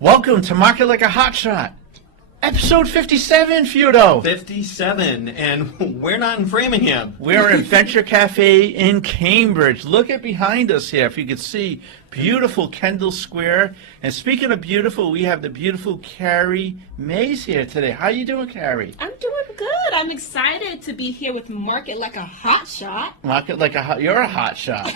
Welcome to Market Like a Hotshot, episode 57, Feudo. 57, and we're not in Framingham. We're at Venture Cafe in Cambridge. Look at behind us here, if you could see, beautiful Kendall Square. And speaking of beautiful, we have the beautiful Carrie Mays here today. How you doing, Carrie? I'm doing good. I'm excited to be here with Market Like a Hotshot. Market Like a Hot. You're a hot shot.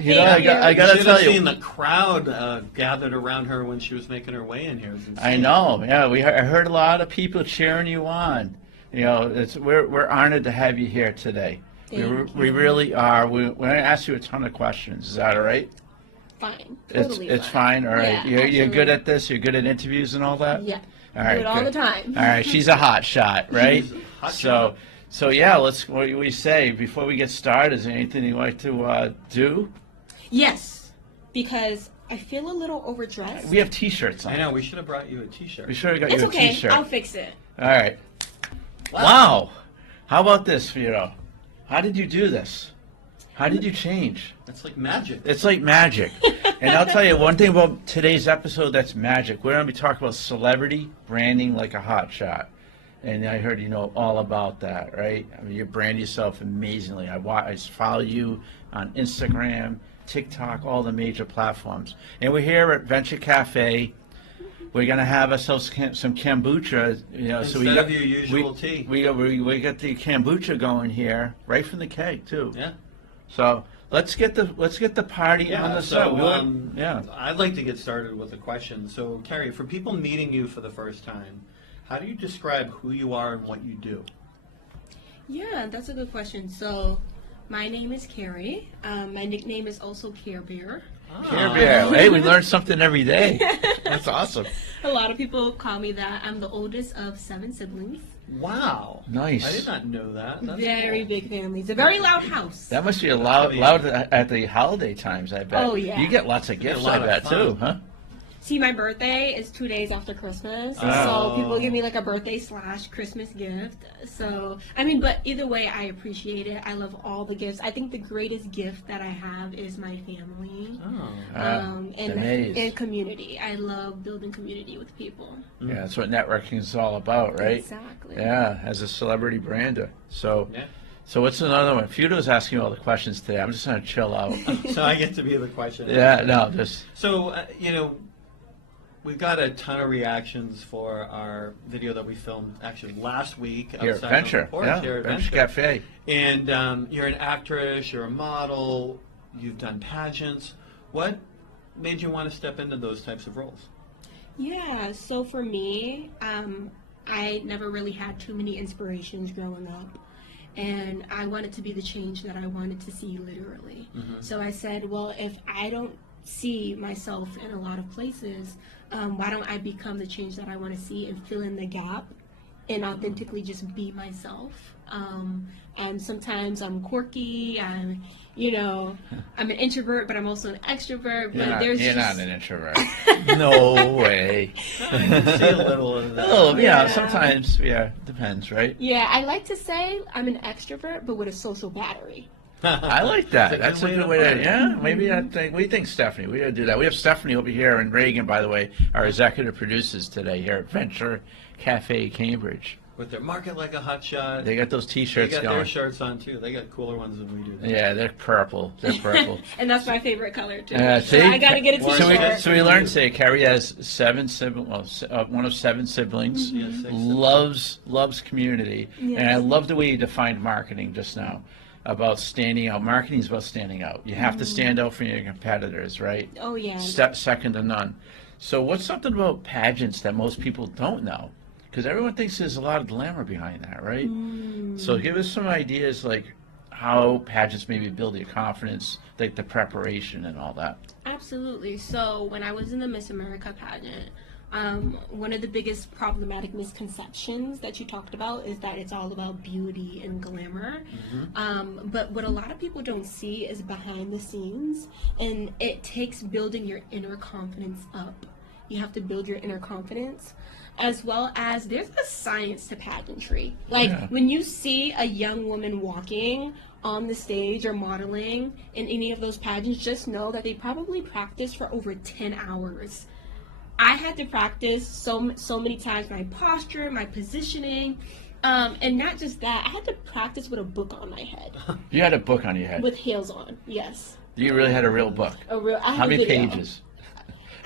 You know, Thank you. I got to should tell have you. seen the crowd gathered around her when she was making her way in here. It was insane. I know. Yeah, I heard a lot of people cheering you on. You know, we're honored to have you here today. Thank We you. really are. We're going to ask you a ton of questions. Is that all right? Fine. It's Totally fine. All right. Yeah, You're good absolutely. at this. You're good at interviews and all that. Yeah. All right. Do it all good. the time. All right. She's a hot shot, right? She's a hot so, shot. so yeah. What do we say before we get started? Is there anything you'd like to do? Yes, because I feel a little overdressed. We have T-shirts on. I know, we should have brought you a t-shirt. We should have got It's you a okay. T-shirt. I'll fix it. All right. Wow. How about this, Feudo? How did you do this? How did you change? That's like magic. It's like magic. And I'll tell you one thing about today's episode that's magic. We're going to be talking about celebrity branding like a hot shot. And I heard you know all about that, right? I mean, you brand yourself amazingly. I follow you on Instagram, TikTok, all the major platforms. And we're here at Venture Cafe. We're going to have ourselves some kombucha. You know, so we Instead got, of your usual tea. We got the kombucha going here, right from the keg, too. Yeah. So let's get the party on the so, side. Yeah. I'd like to get started with a question. So, Carrie, for people meeting you for the first time, how do you describe who you are and what you do? Yeah, that's a good question. So, my name is Carrie. My nickname is also Care Bear. Care Bear. Hey, we learn something every day. That's awesome. A lot of people call me that. I'm the oldest of 7 siblings. Wow. Nice. I did not know that. That's Very cool. big family. It's a very loud house. That must be loud at the holiday times, I bet. Oh, yeah. You get lots of get a gifts, lot I of bet, fun. too, huh? See, my birthday is 2 days after Christmas, Oh. so people give me like a birthday / Christmas gift. So, I mean, but either way, I appreciate it. I love all the gifts. I think the greatest gift that I have is my family, Oh. and community. I love building community with people. Yeah, that's what networking is all about, right? Exactly. Yeah, as a celebrity brander. So, Yeah. so what's another one? Feudo's asking all the questions today. I'm just going to chill out. So I get to be the question. Yeah, no, just... So, we've got a ton of reactions for our video that we filmed actually last week. Here at outside of Venture, Port, yeah, here at Venture Cafe. And you're an actress, you're a model, you've done pageants. What made you want to step into those types of roles? Yeah, so for me, I never really had too many inspirations growing up. And I wanted to be the change that I wanted to see literally. So I said, well, if I don't see myself in a lot of places, why don't I become the change that I want to see and fill in the gap and authentically just be myself? And sometimes I'm quirky, I'm an introvert, but I'm also an extrovert. But You're not an introvert. No way. I can see a little of that. Oh, yeah, Yeah. sometimes, yeah, depends, right? Yeah, I like to say I'm an extrovert, but with a social battery. I like that. That's That's a a good good way way to to, put it. yeah, maybe I think, what do you think, Stephanie? We gotta do that. We have Stephanie over here and Reagan, by the way, our executive producers today here at Venture Cafe Cambridge. With their Market Like a Hotshot. They got those They T-shirts got their going. shirts on too. They got cooler ones than we do. Yeah, they're purple. They're purple. And that's my favorite color too. See? So I gotta get a So So t-shirt. we learned today, Carrie has 7 siblings, one of 7 siblings, Yeah, 6 loves community, and Yes. I love the way you defined marketing just now, about standing out. Marketing is about standing out. You have to stand out from your competitors, right? Oh yeah. Step second to none. So what's something about pageants that most people don't know? Because everyone thinks there's a lot of glamour behind that, right? So give us some ideas like how pageants maybe build your confidence, like the preparation and all that. Absolutely. So when I was in the Miss America pageant, one of the biggest problematic misconceptions that you talked about is that it's all about beauty and glamour. But what a lot of people don't see is behind the scenes, and it takes building your inner confidence up. You have to build your inner confidence, as well as there's a science to pageantry. Like Yeah. when you see a young woman walking on the stage or modeling in any of those pageants, just know that they probably practice for over 10 hours. I had to practice so many times my posture, my positioning, and not just that. I had to practice with a book on my head. You had a book on your head. With heels on, yes. You really had a real book. I How have a many video. pages?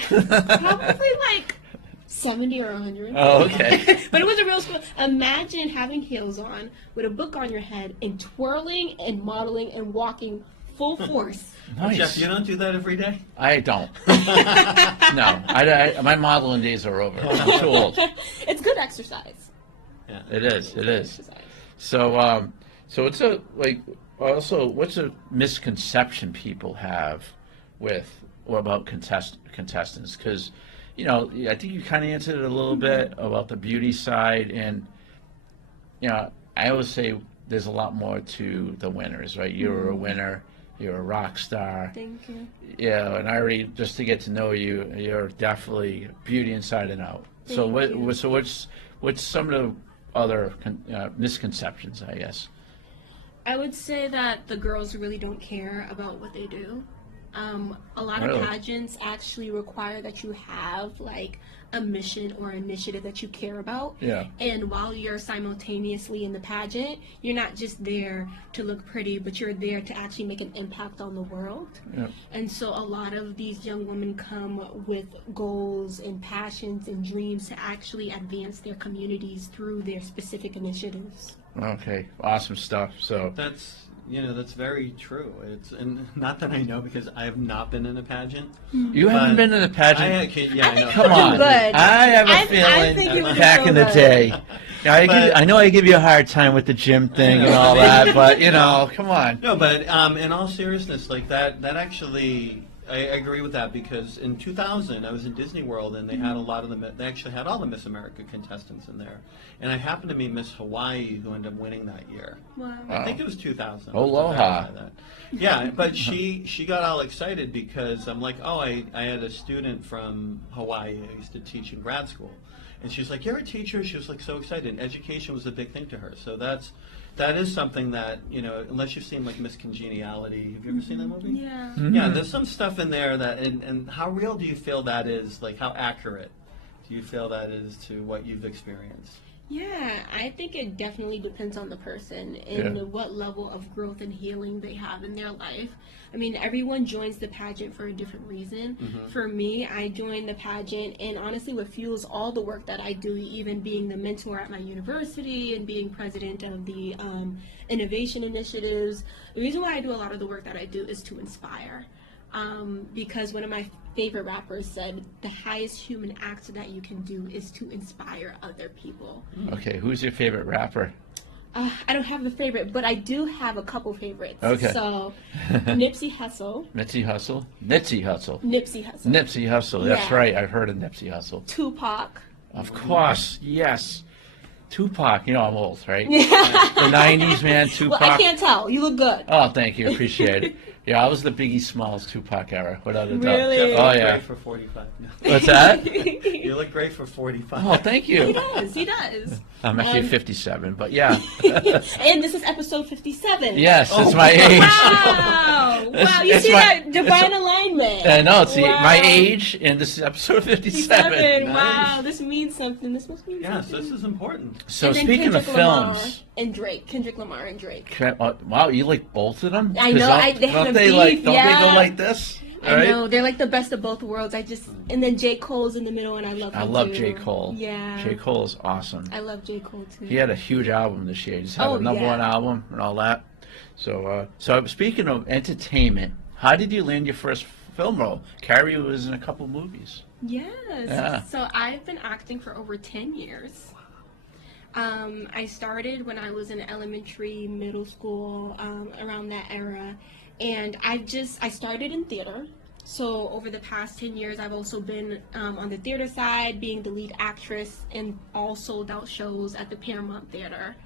Probably like 70 or 100. Oh, okay. But it was a real school. Imagine having heels on with a book on your head and twirling and modeling and walking full force. Nice. Jeff, you don't do that every day? I don't. No, my modeling days are over. I'm too old. It's good exercise. Yeah. It is. It is. Exercise. So, what's a misconception people have about contestants? Because, I think you kind of answered it a little bit about the beauty side, and I always say there's a lot more to the winners, right? You're a winner. You're a rock star. Thank you. Yeah, and I already, just to get to know you, you're definitely beauty inside and out. So Thank you. what's some of the other misconceptions, I guess? I would say that the girls really don't care about what they do. A lot Really? of pageants actually require that you have like a mission or initiative that you care about. Yeah. And while you're simultaneously in the pageant, you're not just there to look pretty, but you're there to actually make an impact on the world. Yeah. And so a lot of these young women come with goals and passions and dreams to actually advance their communities through their specific initiatives. Okay, awesome stuff. So, That's very true. And not that I know because I have not been in a pageant. you haven't But been in a pageant? I I think know. Come you would do on. good. I have a I feeling think you would do back so in the good. day. Yeah, But- I know I give you a hard time with the gym thing and all that, but, come on. No, but in all seriousness, like that actually, I agree with that because in 2000 I was in Disney World and they had a lot of they actually had all the Miss America contestants in there, and I happened to meet Miss Hawaii who ended up winning that year. Wow. I think it was 2000. Aloha. I'll verify that. Yeah, but she got all excited because I'm like, oh, I had a student from Hawaii I used to teach in grad school, and she's like, you're a teacher. She was like so excited. And education was a big thing to her. So that is something that, unless you've seen like Miss Congeniality, have you ever seen that movie? Yeah. Yeah, there's some stuff in there that, and how real do you feel that is? Like, how accurate do you feel that is to what you've experienced? Yeah, I think it definitely depends on the person and Yeah. what level of growth and healing they have in their life. I mean, everyone joins the pageant for a different reason. For me, I joined the pageant, and honestly, what fuels all the work that I do, even being the mentor at my university and being president of the innovation initiatives, the reason why I do a lot of the work that I do is to inspire. Because one of my favorite rappers said, the highest human act that you can do is to inspire other people. Okay, who's your favorite rapper? I don't have a favorite, but I do have a couple favorites. Okay. So, Nipsey Hussle. Nipsey Hussle? Nipsey Hussle. Nipsey Hussle, that's Yeah. right. I've heard of Nipsey Hussle. Tupac. Of course, yes. Tupac, I'm old, right? Yeah. The 90s, man, Tupac. Well, I can't tell. You look good. Oh, thank you. Appreciate it. Yeah, I was the Biggie Smalls Tupac era, without a doubt. Really? Jeff, you Oh, look yeah. great for 45. What's that? You look great for 45. Oh, thank He you. does. He does. I'm actually 57, but yeah. And this is episode 57. Yes, that's Oh. my age. Wow. Wow. You It's see my- that divine it's- alignment. No, it's my Wow. age, and this is episode 57. 57. Nice. Wow. This means something. This must mean Yes, something. this is important. So And then speaking of Kendrick Lamar films, and Drake. Kendrick Lamar and Drake. wow, you like both of them? I know, 'Cause they had don't a they beef, like? Don't they go yeah. like this? I Right? know. They're like the best of both worlds. And then J. Cole's in the middle, and I love him I love too. J. Cole. Yeah. J. Cole is awesome. I love J. Cole too. He had a huge album this year. He just had Oh, a number yeah. one album and all that. So speaking of entertainment, how did you land your first film role? Carrie was in a couple movies. Yes. Yeah. So I've been acting for over 10 years. I started when I was in elementary, middle school, around that era. And I started in theater. So over the past 10 years, I've also been on the theater side, being the lead actress in all sold-out shows at the Paramount Theater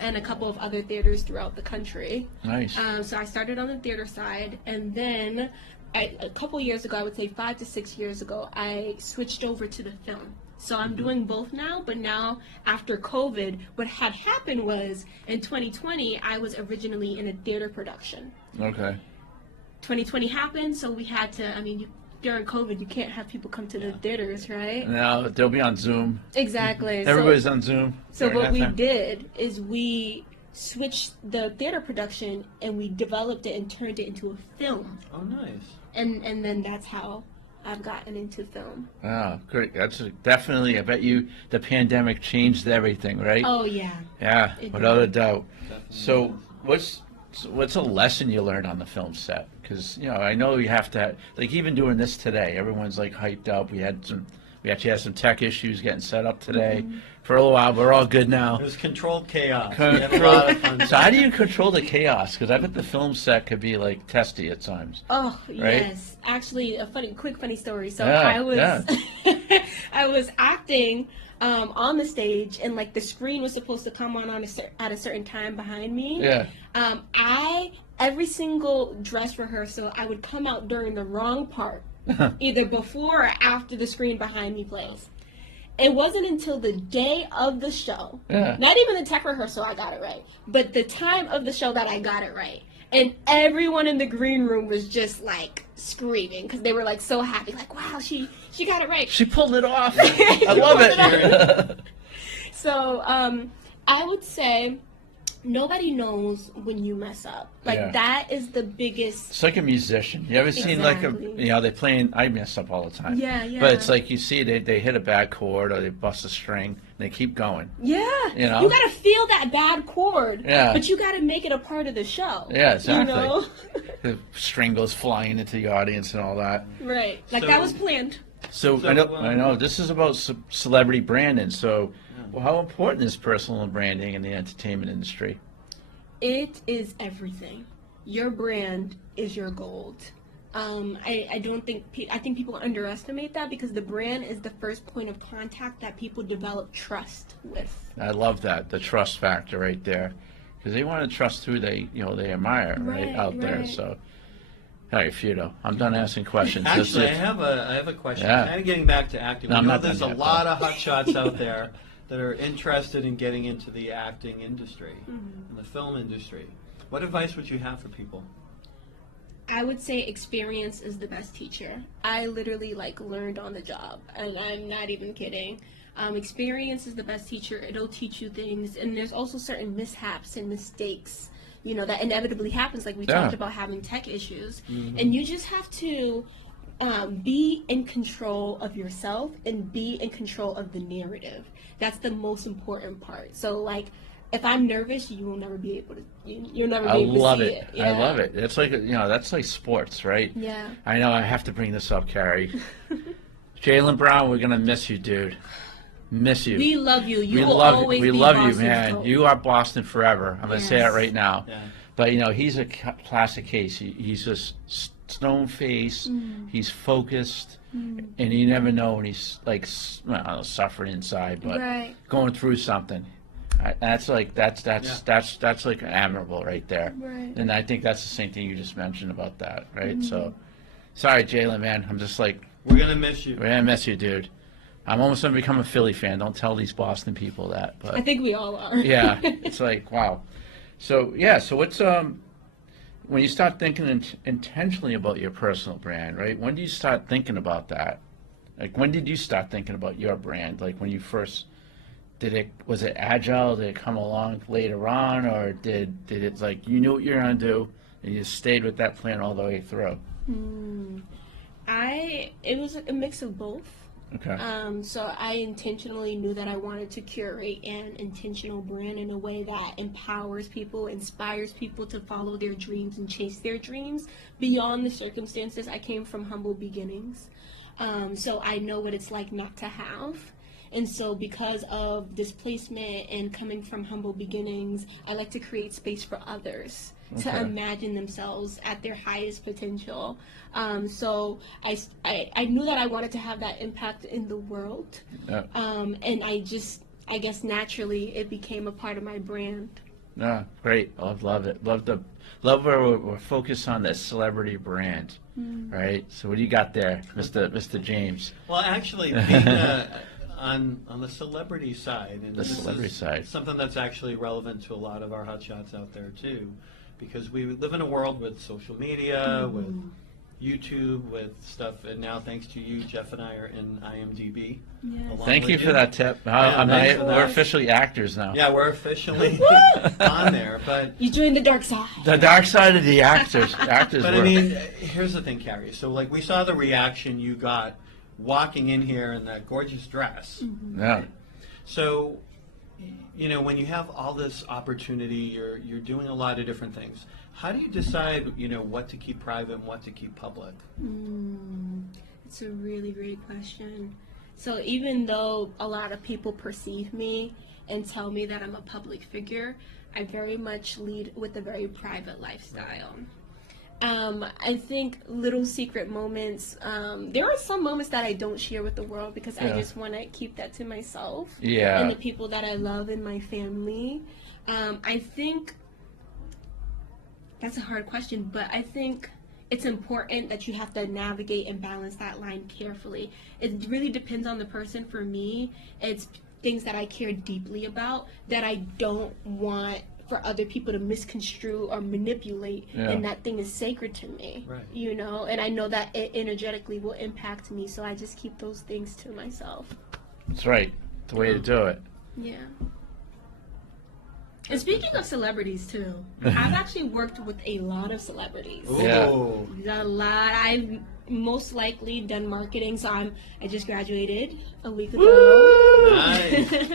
and a couple of other theaters throughout the country. Nice. So I started on the theater side, and then a couple years ago, I would say 5 to 6 years ago, I switched over to the film. So I'm doing both now, but now after COVID, what had happened was in 2020, I was originally in a theater production. Okay. 2020 happened, so we had to, during COVID, you can't have people come to the theaters, right? No, they'll be on Zoom. Exactly. Everybody's on Zoom. So during what that we time. did is we switched the theater production and we developed it and turned it into a film. Oh, nice. And then that's how I've gotten into film. Oh, great. That's definitely, I bet you the pandemic changed everything, right? Oh, yeah. Yeah, It without a did. doubt. Definitely. So what's a lesson you learned on the film set? Because, I know you have to, like, even doing this today, everyone's, like, hyped up. We actually had some tech issues getting set up today. Mm-hmm. For a little while, we're all good now. It was controlled chaos. We had a lot of fun. So how do you control the chaos? Because I bet the film set could be, like, testy at times. Oh, Right? yes. Actually, a quick funny story. So Yeah, I was yeah. I was acting on the stage, and like the screen was supposed to come on at a certain time behind me. Yeah. Every single dress rehearsal, I would come out during the wrong part, either before or after the screen behind me plays. It wasn't until the day of the show, Yeah. not even the tech rehearsal, I got it right, but the time of the show that I got it right. And everyone in the green room was just like screaming because they were like so happy, like, wow, she got it right. She pulled it off. I love it. So I would say nobody knows when you mess up. Like Yeah. that is the biggest. It's like a musician. You ever seen Exactly. they're playing, I mess up all the time. Yeah, yeah. But it's like you see they hit a bad chord or they bust a string and they keep going. Yeah, You know? you gotta feel that bad chord. Yeah. But you gotta make it a part of the show. Yeah, exactly. You know? The string goes flying into the audience and all that. Right. Like So- that was planned. So, So, I know this is about celebrity branding. So well, how important is personal branding in the entertainment industry? It is everything. Your brand is your gold. I don't think I think people underestimate that because the brand is the first point of contact that people develop trust with. I love that, the trust factor right there, because they want to trust who they admire Right, out there. right. So, all right, Feudo, I'm done asking questions. Actually, I That's it. have a question. Yeah. Kind of getting back to acting. No, We I'm know not there's a done yet, lot but- of hotshots out there that are interested in getting into the acting industry, Mm-hmm. in the film industry. What advice would you have for people? I would say experience is the best teacher. I literally learned on the job, and I'm not even kidding. Experience is the best teacher. It'll teach you things, and there's also certain mishaps and mistakes, that inevitably happens. Like we Yeah. talked about having tech issues, and you just have to be in control of yourself and be in control of the narrative. That's the most important part. So if I'm nervous, you will never be able to. You'll never be I able to love see it. it. I Yeah. love it. It's like that's like sports, right? Yeah. I know I have to bring this up, Carrie. Jaylen Brown, we're gonna miss you, dude. Miss you. We love you. You we will love always we be love you, Boston's man. goat. You are Boston forever. I'm gonna say that Yes. right now. Yeah. But he's a classic case. He's just stone face. He's focused, and you never know when he's suffering inside, but Right. going through something. That's like admirable right there. Right. And I think that's the same thing you just mentioned about that, right? So, sorry, Jaylen, man. I'm just like, We're gonna miss you. we're gonna miss you, dude. I'm almost gonna become a Philly fan. Don't tell these Boston people that, but I think we all are. yeah, it's like wow. So what's when you start thinking intentionally about your personal brand, right? When do you start thinking about that? Like when did you start thinking about your brand? Like when you first was it agile? Did it come along later on, or did it like you knew what you were gonna do and you stayed with that plan all the way through? It was a mix of both. Okay. So I intentionally knew that I wanted to curate an intentional brand in a way that empowers people, inspires people to follow their dreams and chase their dreams beyond the circumstances. I came from humble beginnings. So I know what it's like not to have. And so because of displacement and coming from humble beginnings, I like to create space for others to Okay. imagine themselves at their highest potential. So I knew that I wanted to have that impact in the world. Yeah. And I guess naturally it became a part of my brand. No, great. I love it. Love where we're focused on that celebrity brand, right? So what do you got there, Mr. James? Well, actually, being on the celebrity side, and The this celebrity is side. something that's actually relevant to a lot of our hotshots out there too, because we live in a world with social media, with YouTube with stuff, and now thanks to you, Jeff and I are in IMDb. Yes. along Thank with you for that tip. thanks for We're that. officially actors now. Yeah, we're officially on there, but You joined the dark side. The dark side of the actors. Actors. But were, I mean, here's the thing, Carrie. So, like, we saw the reaction you got walking in here in that gorgeous dress. yeah. So, you know, when you have all this opportunity, you're doing a lot of different things. How do you decide, you know, what to keep private and what to keep public? It's a really great question. So even though a lot of people perceive me and tell me that I'm a public figure, I very much lead with a very private lifestyle. I think little secret moments, there are some moments that I don't share with the world because I Yeah. just want to keep that to myself Yeah. and the people that I love in my family. I think that's a hard question, but I think it's important that you have to navigate and balance that line carefully. It really depends on the person. For me, it's things that I care deeply about that I don't want for other people to misconstrue or manipulate, Yeah. and that thing is sacred to me. Right. You know, and I know that it energetically will impact me, so I just keep those things to myself. That's right. The way to do it. Yeah. And speaking of celebrities too, I've actually worked with a lot of celebrities. Yeah. Ooh. A lot. I've most likely done marketing, so I just graduated a week ago. Nice.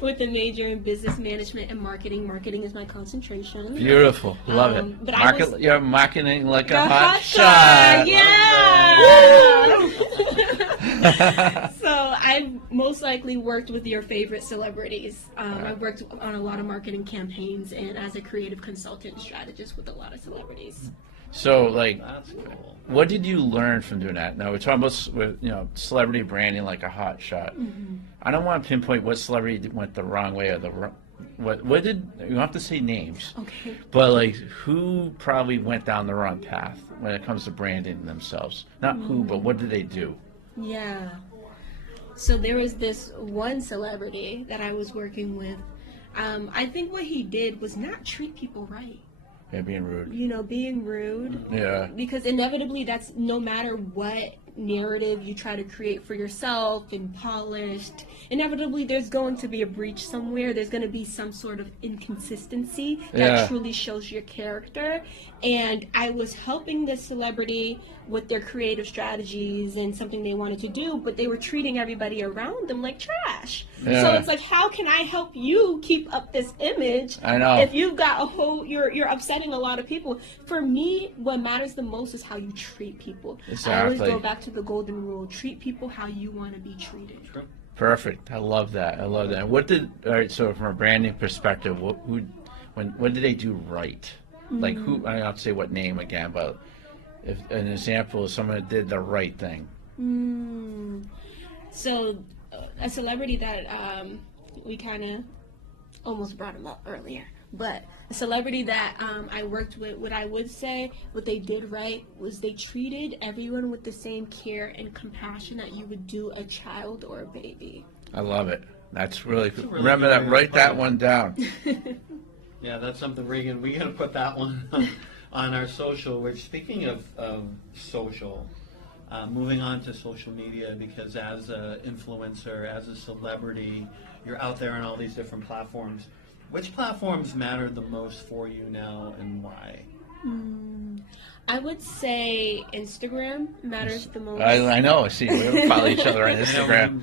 With a major in business management and marketing. Marketing is my concentration. Beautiful. Love it. But I was- You're marketing like The a hot Hotshot, shot. yeah. So I've most likely worked with your favorite celebrities. I've worked on a lot of marketing campaigns and as a creative consultant and strategist with a lot of celebrities. So, like, That's cool. what did you learn from doing that? Now we're talking about celebrity branding like a hot shot. I don't want to pinpoint what celebrity went the wrong way or what did you don't have to say names, Okay. but like who probably went down the wrong path when it comes to branding themselves? Not who, but what did they do? Yeah. So there was this one celebrity that I was working with. I think what he did was not treat people right. Yeah, being rude. You know, being rude. Yeah. Because inevitably that's no matter what narrative you try to create for yourself and polished, inevitably there's going to be a breach somewhere. There's going to be some sort of inconsistency that Yeah. truly shows your character. And I was helping this celebrity with their creative strategies and something they wanted to do, but they were treating everybody around them like trash. Yeah. So it's like, how can I help you keep up this image I know. if you've got a whole, you're upsetting a lot of people? For me, what matters the most is how you treat people. I always Exactly. go back to the golden rule: treat people how you want to be treated. Perfect. I love that. I love that. All right, so from a branding perspective, what did they do right? Like who? I don't have to say what name again, but if an example of someone that did the right thing. So, a celebrity that we kind of almost brought him up earlier, but a celebrity that I worked with, what I would say, what they did right was they treated everyone with the same care and compassion that you would do a child or a baby. I love it. That's really cool. really Remember good that. way to Write put that it. one down. Yeah, that's something we gotta put that one on our social. Which, speaking of social, moving on to social media, because as an influencer, as a celebrity, you're out there on all these different platforms. Which platforms matter the most for you now, and why? I would say Instagram matters the most. I know. I see. We follow each other on Instagram.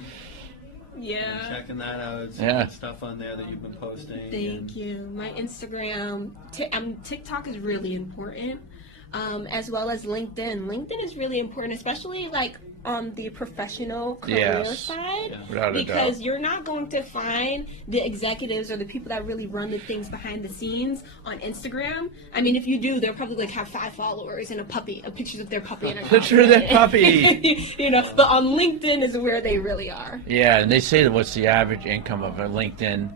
Yeah. Checking that out. Some Yeah. good stuff on there that you've been posting. and- Thank you. My Instagram, TikTok is really important, as well as LinkedIn. LinkedIn is really important, especially like on the professional career Yes. side, Yeah. Without a because doubt. you're not going to find the executives or the people that really run the things behind the scenes on Instagram. I mean, if you do, they'll probably like have 5 followers and a pictures of their puppy and a Picture of their puppy. you know, but on LinkedIn is where they really are. Yeah, and they say that what's the average income of a LinkedIn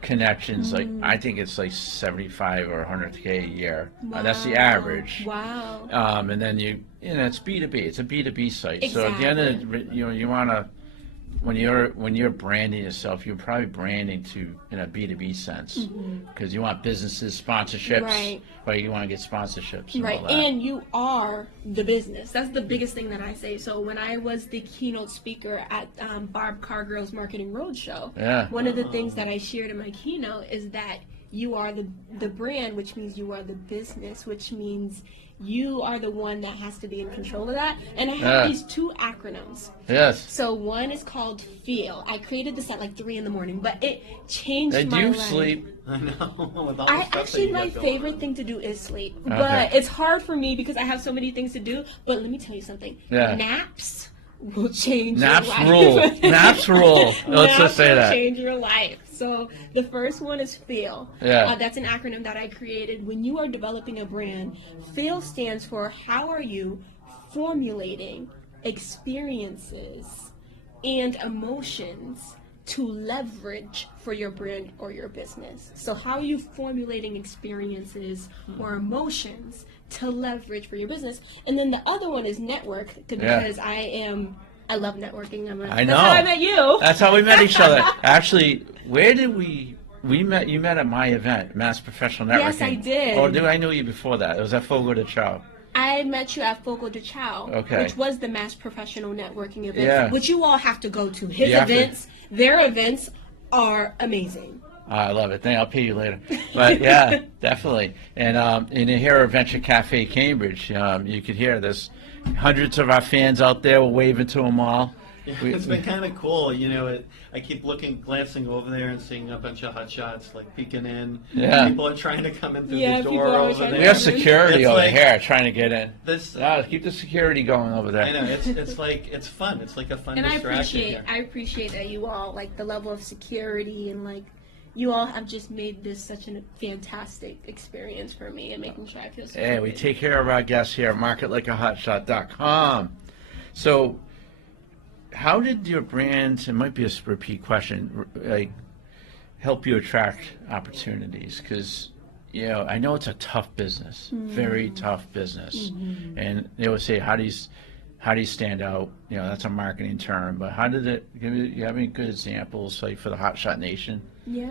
connections? Like I think it's like 75 or 100K a year. That's the Wow. average. Wow. And then it's B2B. It's a B2B site. So at the end of you want to when you're branding yourself, you're probably branding to in a B2B sense because you want businesses sponsorships, Right. Right? You want to get sponsorships, and Right, all that. and you are the business. That's the biggest thing that I say. So when I was the keynote speaker at Barb Cargill's Marketing Roadshow, Yeah. one of the things that I shared in my keynote is that you are the brand, which means you are the business, which means you are the one that has to be in control of that. And I have these two acronyms. Yes. So one is called FEEL. I created this at like 3 a.m, but it changed And my you life. sleep. I know. With all the I stuff that actually, you my got going favorite on. thing to do is sleep, Okay. but it's hard for me because I have so many things to do. But let me tell you something. Yeah. Naps will change Naps your life. rule. Naps rule. Let's just say Naps will that. change your life. So the first one is FEEL. Yeah. That's an acronym that I created. When you are developing a brand, FEEL stands for how are you formulating experiences and emotions to leverage for your brand or your business. So how are you formulating experiences or emotions to leverage for your business? And then the other one is network because I love networking. I know. That's how I met you. That's how we met each other. Actually, where did we met? You met at my event, Mass Professional Networking. Yes, I did. Oh, I knew you before that. It was at Fogo de Chao. I met you at Fogo de Chao, Okay. which was the Mass Professional Networking event, Yeah. which you all have to go to. His You have to. events, their events are amazing. I love it. I'll pay you later. But yeah, definitely. And in here at Venture Cafe Cambridge, you could hear this. Hundreds of our fans out there were waving to them all. Yeah, it's been kind of cool, I keep glancing over there and seeing a bunch of hotshots like peeking in. Yeah. People are trying to come in through Yeah, the people door are over trying to there. We have security It's over like- here trying to get in. This, Keep the security going over there. I know it's like it's fun. It's like a fun And I distraction. appreciate that you all, like, the level of security and, like, you all have just made this such a fantastic experience for me and making sure I feel so Hey, we take care of our guests here at marketlikeahotshot.com. So, how did your brand, it might be a repeat question, like, help you attract opportunities? Because, I know it's a tough business, very tough business. And they always say, how do you stand out? That's a marketing term, but how did it, you have any good examples, like, for the Hotshot Nation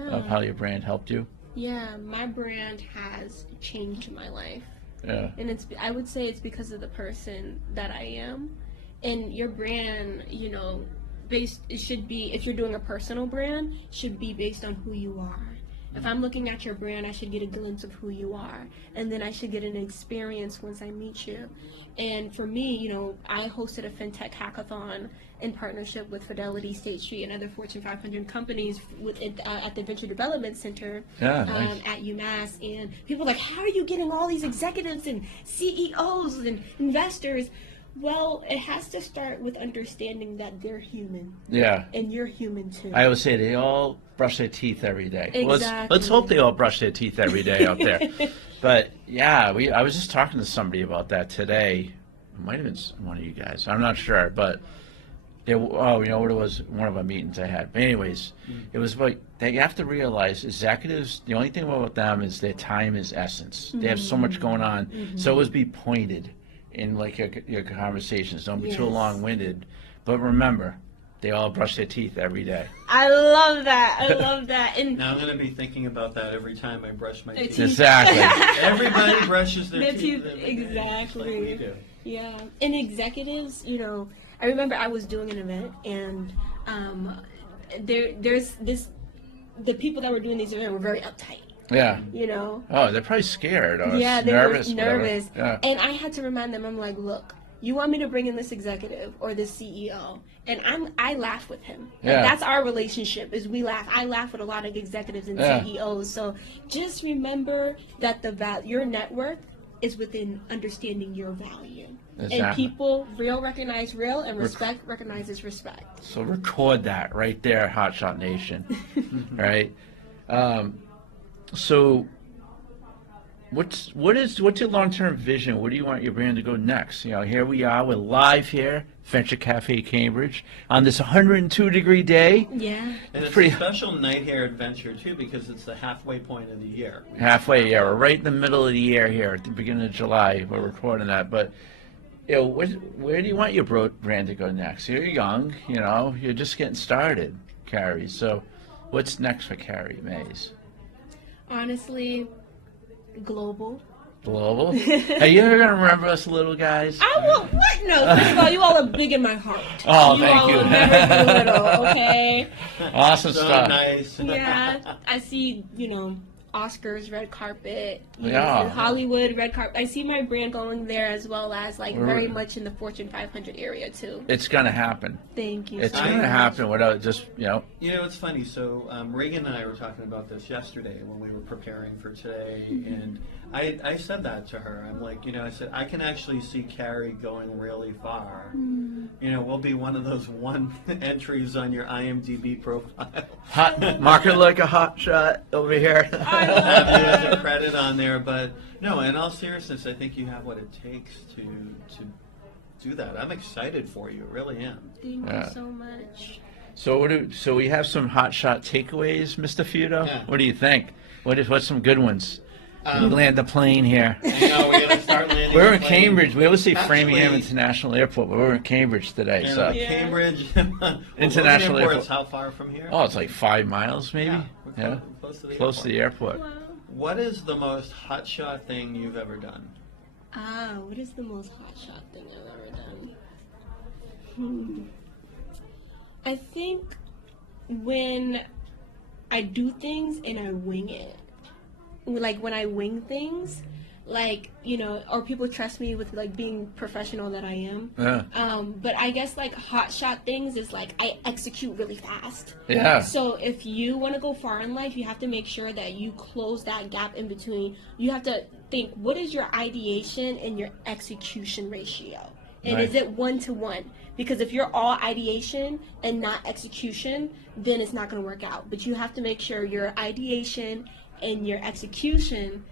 of how your brand helped you? Yeah, my brand has changed my life. Yeah. And I would say it's because of the person that I am. And your brand, it should be, if you're doing a personal brand, should be based on who you are. If I'm looking at your brand, I should get a glimpse of who you are. And then I should get an experience once I meet you. And for me, I hosted a FinTech hackathon in partnership with Fidelity, State Street, and other Fortune 500 companies at the Venture Development Center Nice. at UMass. And people are like, how are you getting all these executives and CEOs and investors? Well, it has to start with understanding that they're human. Yeah. And you're human too. I always say they all brush their teeth every day. Exactly. Let's hope they all brush their teeth every day out there. But yeah, I was just talking to somebody about that today. It might have been one of you guys. I'm not sure, but you know what it was? One of our meetings I had. But anyways, it was like that. You have to realize executives. The only thing about them is their time is essence. They have so much going on. So always be pointed in like your conversations. Don't be too Yes. long-winded. But remember, they all brush their teeth every day. I love that. I love that. And Now I'm going to be thinking about that every time I brush my teeth. Exactly. Everybody brushes their Their teeth. teeth, every day, just exactly. like we do. yeah, and executives, I remember I was doing an event, and there's the people that were doing these events were very uptight. Yeah. Oh, they're probably scared or Yeah, they nervous. were whatever. nervous. Yeah. And I had to remind them, I'm like, look, you want me to bring in this executive or this CEO, and I laugh with him. Like, Yeah. that's our relationship, is we laugh. I laugh with a lot of executives and Yeah. CEOs. So just remember that your network is within understanding your value. And Exactly. people recognize real, and respect recognizes respect. So record that right there, Hotshot Nation. Right? So what's your long-term vision? Where do you want your brand to go next? Here we are. We're live here, Venture Cafe Cambridge, on this 102-degree day. Yeah. And it's Pretty- a special night here at Venture, too, because it's the halfway point of the year. Halfway, yeah. We're right in the middle of the year here at the beginning of July. We're recording that. But where do you want your brand to go next? You're young, you're just getting started, Carrie. So what's next for Carrie Mays? Honestly, global. Global? Are you ever going to remember us little guys? I will. What? No, first of all, you all are big in my heart. Oh, thank you. All are never too little, okay? Awesome So stuff. nice. Yeah, I see, Oscars, red carpet, Yeah. Hollywood, red carpet. I see my brand going there as well as, like, We're- very much in the Fortune 500 area, too. It's going to happen. Thank you It's so going much. to happen without just, You know, it's funny. So Reagan and I were talking about this yesterday when we were preparing for today, and I said that to her. I'm like, I said, I can actually see Carrie going really far. We'll be one of those one entries on your IMDb profile. mark it like a hot shot over here. Have you as a credit on there, but no, in all seriousness, I think you have what it takes to do that. I'm excited for you, really am. Thank Yeah. you so much. So we have some hot shot takeaways, Mr. Feudo? Yeah. What do you think? What's some good ones? Um, We land the plane here. I know, we gotta start landing. We're the in plane. Cambridge. We always say Framingham Actually, International Airport, but we're in Cambridge today. you know, So, Yeah. Cambridge International Logan Airport. It's how far from here? it's like 5 miles, maybe. Yeah, we're Yeah, close to the close to the airport. Wow. What is the most hotshot thing you've ever done? What is the most hotshot thing I've ever done? I think when I do things and I wing it. Like when I wing things, or people trust me with like being professional that I am. Yeah. But I guess like hotshot things is like I execute really fast. Yeah. So if you want to go far in life, you have to make sure that you close that gap in between. You have to think, what is your ideation and your execution ratio? And Right. is it 1-to-1? Because if you're all ideation and not execution, then it's not going to work out. But you have to make sure your ideation and your execution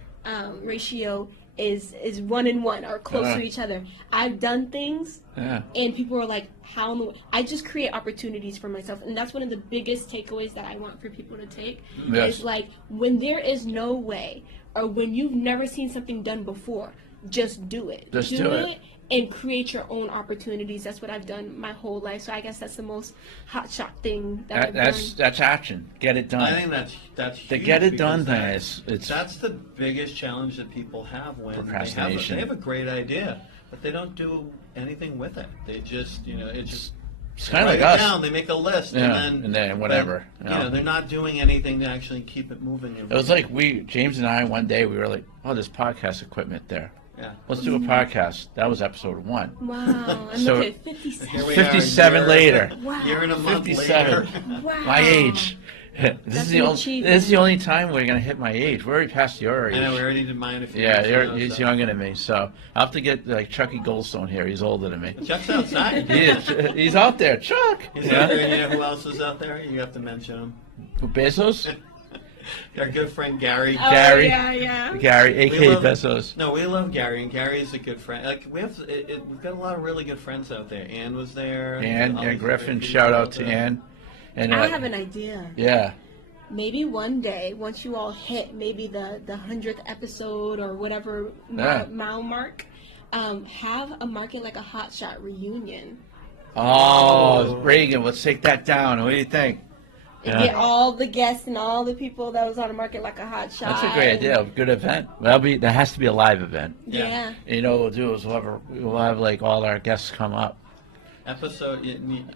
ratio is 1-in-1 or close to each other. I've done things Yeah. and people are like, how in the I just create opportunities for myself, and that's one of the biggest takeaways that I want for people to take. Yes. Is like when there is no way, or when you've never seen something done before, just do it. Just do it. And create your own opportunities. That's what I've done my whole life. So I guess that's the most hotshot thing that I've done. That's action. Get it done. I think that's The huge get it done because thing it's that's the biggest challenge that people have when Procrastination. they have a great idea, but they don't do anything with it. They just, it's just it's kind of write like it us. down. They make a list, Yeah, and then whatever, but, you know. they're not doing anything to actually keep it moving. It was like James and I, one day we were like, oh, there's podcast equipment there. Yeah. Let's do a podcast. That was episode 1. Wow. And So- look at 57. Here we are, 57 year- later. Wow. Year and a month 57. later. Wow. My age. This That's is the an only. achievement. This is the only time we're gonna hit my age. We're already past your age. I know we already did mine a few Yeah, years ago, he's so. younger than me, so I'll have to get like Chucky Goldstone here. He's older than me. Chuck's outside. He is. He's out there, Chuck. He's out there. You know who else is out there? You have to mention him. Bezos, Our good friend Gary. Oh, Gary. yeah. Gary, We aka love- Bezos. No, we love Gary, and Gary's a good friend. Like we've got a lot of really good friends out there. Ann was there. Ann all these Griffin. other Shout people out to there. Ann. And I have an idea. yeah, Maybe one day, once you all hit maybe the 100th episode or whatever Yeah. mile mark, have a Market Like a Hotshot reunion. Oh, Reagan, let's take that down. What do you think? And get all the guests and all the people that was on a Market Like a Hotshot. That's a great idea. Good event. That has to be a live event. Yeah. Yeah. You know what we'll do is we'll have like all our guests come up. Episode,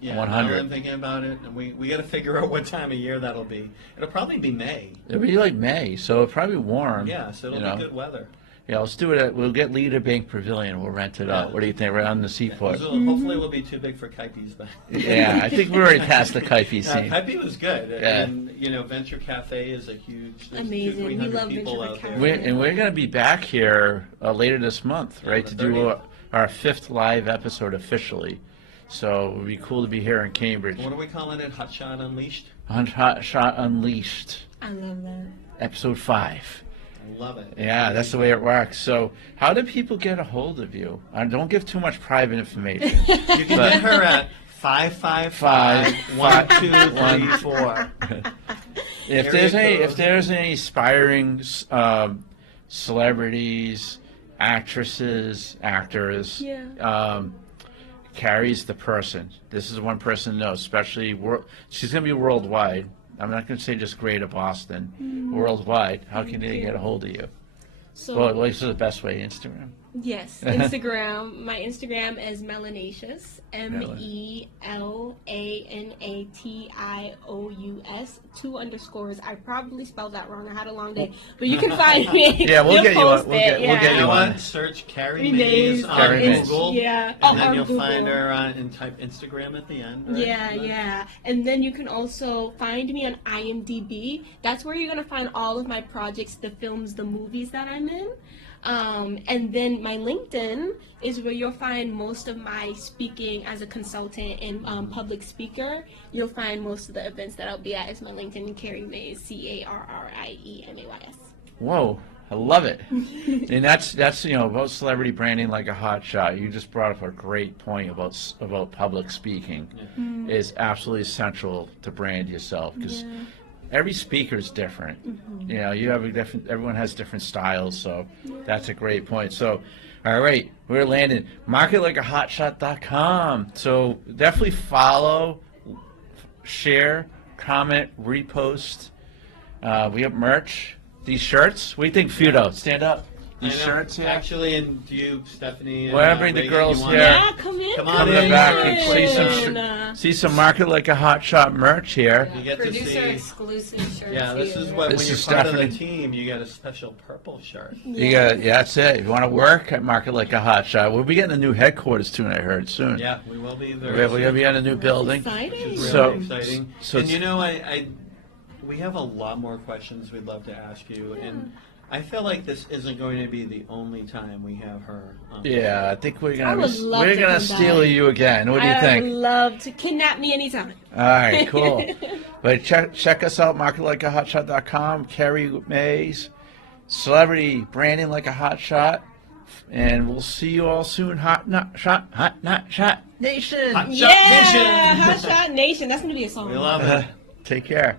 yeah. 100. Now I'm thinking about it, and we got to figure out what time of year that'll be. It'll probably be May. It'll be like May, so it'll probably be warm. Yeah, so it'll you know. be good weather. Yeah, let's do it. We'll get Leader Bank Pavilion. We'll rent it out. Yeah. What do you think? Right on the seaport. So hopefully, we'll be too big for Kaipi's, but Yeah, I think we're already past the Kaipi scene. Kaipi was good, Yeah. and Venture Cafe is a huge. there's Amazing. We 300 love people Venture out there. Cafe. We're going to be back here later this month, right, the to do 30th. our 5th live episode officially. So it would be cool to be here in Cambridge. What are we calling it? Hotshot Unleashed. Hot Shot Unleashed, I love that. episode 5. I love it. Yeah, that's the way it works. So how do people get a hold of you? Don't give too much private information. You can get her at 555-1234. If Area there's any code. aspiring celebrities, actresses, actors. Yeah. Carrie's the person. This is one person to know, especially she's going to be worldwide. I'm not going to say just Greater Boston, worldwide. How can they get a hold of you? So, Well, what's the best way? Instagram? yes, Instagram. My Instagram is Melanatius, MELANATIOUS, 2 underscores. I probably spelled that wrong. I had a long day, but you can find me. Yeah, we'll You'll get you on- post we'll it, get- we'll get You you know on. what? Search Carrie Carrie Mays Mays on Carrie Mays. Google. Yeah. And then on you'll Google. find her on and type Instagram at the end. Right? Yeah. And then you can also find me on IMDb. That's where you're going to find all of my projects, the films, the movies that I'm in. And then my LinkedIn is where you'll find most of my speaking as a consultant and public speaker. You'll find most of the events that I'll be at is my LinkedIn, Carrie Mays, CarrieMays. Whoa, I love it. And that's about celebrity branding like a hot shot. You just brought up a great point about public speaking. Is absolutely essential to brand yourself because every speaker is different. You have everyone has different styles, so that's a great point. So, all right, we're landing. MarketLikeAHotshot.com. So definitely follow, share, comment, repost. We have merch. These shirts. What do you think, Feudo? Stand up. These shirts here. Actually, and you, Stephanie. Why don't I bring the Reagan, girls you want- here? Yeah, come in. Come Come on to the in. back Come and on. see some Market Like a Hot Shot merch here. You get to Producer see. exclusive shirts. Yeah, this here. is what This when you're is part of the Stephanie. team, you get a special purple shirt. Yeah, that's it. If you want to work at Market Like a Hot Shot, we'll be getting a new headquarters soon. I heard soon. Yeah, we will be there. We're gonna be in a new building. Exciting. Which is So- really exciting. so and it's- we have a lot more questions we'd love to ask you, and I feel like this isn't going to be the only time we have her on. Yeah, I think we're I gonna would love to come steal back. you again. What do you I think? would love to kidnap me anytime. All right, cool. But check us out, marketlikeahotshot.com. Carrie Mays, celebrity branding like a hot shot, and we'll see you all soon. Hot not shot nation. Hot Shot Yeah, Nation. Hotshot Nation. That's gonna be a song. We love it. Take care.